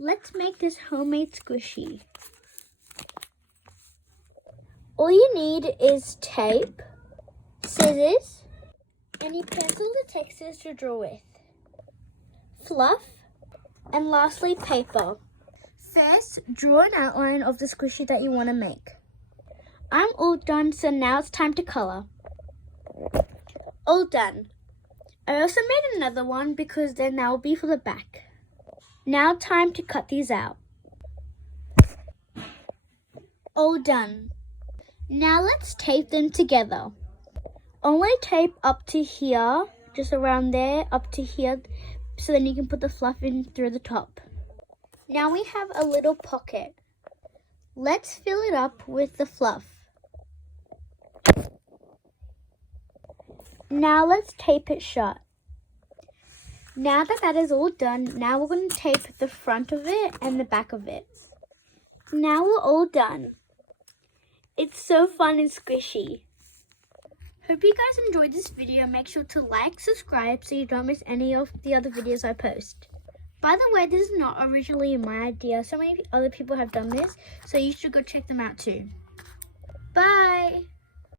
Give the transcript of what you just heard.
Let's make this homemade squishy. All you need is tape, scissors, any pencils or textures to draw with, fluff, and lastly paper. First, draw an outline of the squishy that you want to make. I'm all done, so now it's time to color. All done. I also made another one because then that will be for the back. Now time to cut these out. All done. Now let's tape them together. Only tape up to here, just around there, up to here, so then you can put the fluff in through the top. Now we have a little pocket. Let's fill it up with the fluff. Now let's tape it shut. Now that is all done, now we're going to tape the front of it and the back of it. Now we're all done. It's so fun and squishy. Hope you guys enjoyed this video. Make sure to like, subscribe so you don't miss any of the other videos I post. By the way, this is not originally my idea. So many other people have done this, so you should go check them out too. Bye!